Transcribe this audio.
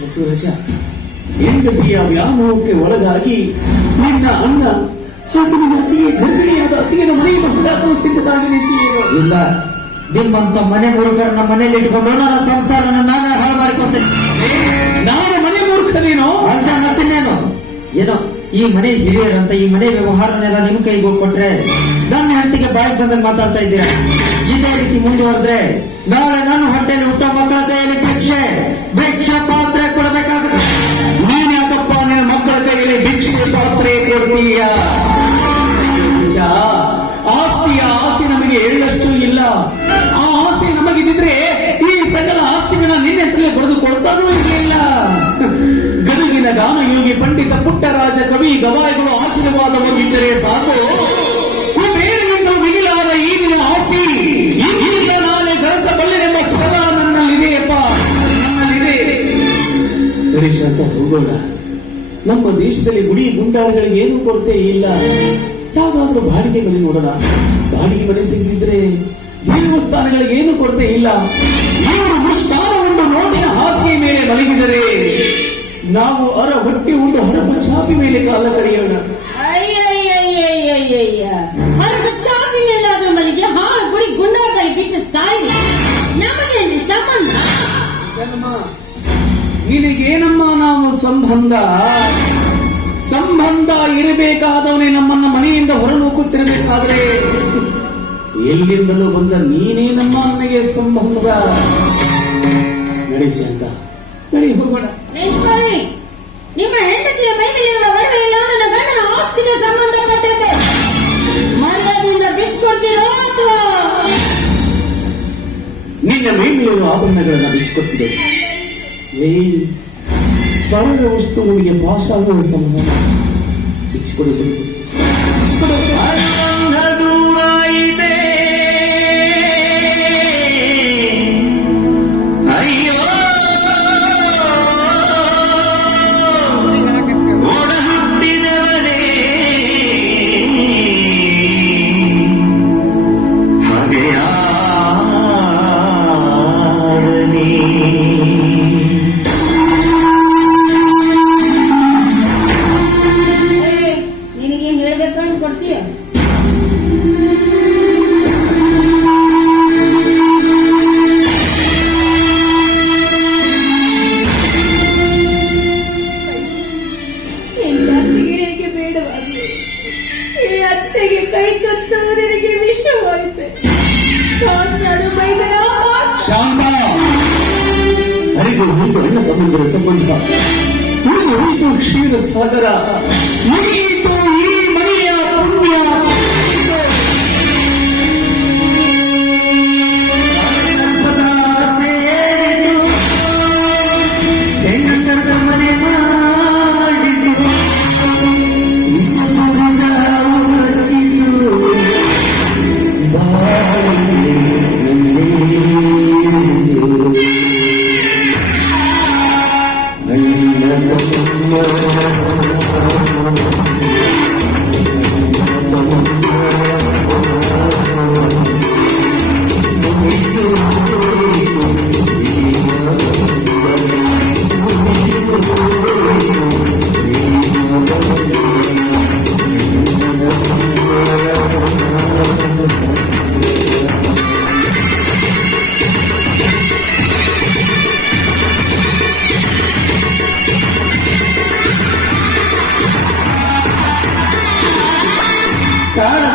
ಬಸವರಾಜ, ಹೆಂಡತಿಯ ವ್ಯಾಮೋಹಕ್ಕೆ ಒಳಗಾಗಿ ನಿನ್ನ ಅಣ್ಣ ಹಾಗೂ ನಿನ್ನ ಅತಿಗೆ ಗರ್ಭಿಣಿಯಾದ ಅತಿಗೆನ ಮನೆಯನ್ನು ಹೊರಹಾಕಲು ಸಿದ್ಧರಾಗಿ ನಿಂತಿದ್ದೀರೋ? ಇಲ್ಲ, ನಿಮ್ಮಂತ ಮನೆ ಮೂರ್ಖರನ್ನ ಮನೆಯಲ್ಲಿ ಇಟ್ಕೊಂಡು ನನ್ನ ಸಂಸಾರನ ನಾನೇ ಹಾಳು ಮಾಡಿಕೊಳ್ತೇನೆ. ನಾನು ಮನೆ ಮೂರ್ಖನೇನೋ? ಅಲ್ಲ, ಮತ್ತಿನ್ನೇನು? ಏನೋ ಈ ಮನೆ ಹಿರಿಯರಂತ ಈ ಮನೆ ವ್ಯವಹಾರನೆಲ್ಲ ನಿಮ್ ಕೈಗೆ ಕೊಟ್ರೆ ನನ್ನ ಹೆಂಡತಿಗೆ ಬಾಯಿಗೆ ಬಂದಾಗ ಮಾತಾಡ್ತಾ ಇದ್ದೀರಾ. ಇದೇ ರೀತಿ ಮುಂದುವರೆದ್ರೆ ನಾಳೆ ನನ್ನ ಹೊಟ್ಟೆಯಲ್ಲಿ ಹುಟ್ಟೋ ಮಕ್ಕಳ ಕೈಯಲ್ಲಿ ಭಿಕ್ಷೆ ಪಾತ್ರೆ ಕೊಡಬೇಕಾಗುತ್ತೆ. ನೀನ್ ಯಾಕಪ್ಪ ನಿನ್ನ ಮಕ್ಕಳ ಕೈಯಲ್ಲಿ ಭಿಕ್ಷೆ ಪಾತ್ರೆ ಕೊಡ್ತೀಯ? ಆಸ್ತಿಯ ಆಸೆ ನಮಗೆ ಎಳ್ಳಷ್ಟು ಇಲ್ಲ. ಆ ಆಸೆ ನಮಗಿದ್ರೆ ಈ ಸಕಲ ಆಸ್ತಿಗಳ ನಿನ್ನ ಹೆಸರಲ್ಲಿ ಬರೆದುಕೊಳ್ತಾನೂ ಇರಲಿಲ್ಲ. ಗದುಗಿನ ಗಾನಯೋಗಿ ಪಂಡಿತ ಪುಟ್ಟರಾಜ ಕವಿ ಗವಾಯಿಗಳು ಆಶೀರ್ವಾದವಾಗಿದ್ದರೆ ಸಾಕು, ಕುಬೇರನಿಂದ ಮಿಗಿಲಾದ ಈಗಿನ ಆಸ್ತಿ ಈಗ ನಾಳೆ ಗಳಿಸಬಲ್ಲೆನೆಂಬ ಛಲ ನನ್ನಲ್ಲಿದೆಯಪ್ಪ, ನನ್ನಲ್ಲಿದೆ. ಗಣೇಶ ಅಂತ ಹೋಗೋಣ. ನಮ್ಮ ದೇಶದಲ್ಲಿ ಗುಡಿ ಗುಂಡಾರಗಳಿಗೆ ಏನೂ ಕೊರತೆ ಇಲ್ಲ. ಯಾವಾದ್ರೂ ಬಾಡಿಗೆ ಮನೆ ನೋಡೋಣ. ಬಾಡಿಗೆ ಮನೆ ಸಿಗದಿದ್ರೆ ದೇವಸ್ಥಾನಗಳಿಗೆ ಏನು ಕೊರತೆ ಇಲ್ಲ. ಇವರು ಮೃಷ್ಟಾನವನ್ನು ನೋಟಿನ ಹಾಸಿಗೆ ಮೇಲೆ ಮಲಗಿದರೆ ನಾವು ಅರ ಹೊಟ್ಟೆ ಉಂಡು ಹರಪ ಚಾಪಿ ಮೇಲೆ ಕಾಲ ಕಳೆಯೋಣ. ಹರಪ ಚಾಪಿ ಮೇಲಾದ್ರೂ ಮಲಿಗೆ ಹಾಳು ಗುಡಿ ಗುಂಡಾರದಲ್ಲಿ ಬಿದ್ದು ಸಾಯಿರಿ. ನಮಗೇನ್ರಿ ಸಂಬಂಧ? ನಿನಗೇನಮ್ಮ ನಾವು ಸಂಬಂಧ ಇರಬೇಕಾದವನೇ ನಮ್ಮನ್ನ ಮನೆಯಿಂದ ಹೊರನೂಕುತ್ತಿರಬೇಕಾದ್ರೆ ಎಲ್ಲಿಂದಲೂ ಬಂದ ನೀನೇ ನಮ್ಮ ನನಗೆ ಸಂಬಂಧ. ನಡೆಸಿ ಅಂತ ನಡಿ ಹೋಗೋಣ. ನಿಮ್ಮ ಹೆಂಡತಿಯ ಮೈ ಮೇಲಿರುವ ಒಡವೆಯೆಲ್ಲ ನನ್ನ ಗಂಡನ ಆಸ್ತಿಗೆ ಸಂಬಂಧಪಟ್ಟಿದೆ. ಮರ್ಯಾದೆಯಿಂದ ಬಿಚ್ಚಿಕೊಡ್ತೀರೋ ಅಥವಾ ನಿನ್ನ ಮೈ ಮೇಲಿರುವ ಆಭರಣಗಳನ್ನ ಬಿಚ್ಚಿಕೊಟ್ಟಿದೆ. ಪರದ ವಸ್ತುಗಳಿಗೆ ಪಾಷಾಣದ ಸಂಬಂಧ ಬಿಚ್ಚಿಕೊಡಬೇಕು. ಅಣ್ಣ ತಮ್ಮಂದಿರ ಸಂಬಂಧ ಉಳಿದು ಕ್ಷೀರ ಸಾಗರ ಮುಗಿಯಿತು ಈ ಮನೆಯ ಪುಣ್ಯ. ಮನೆ ಮಾಡಿತು ಕಾಲ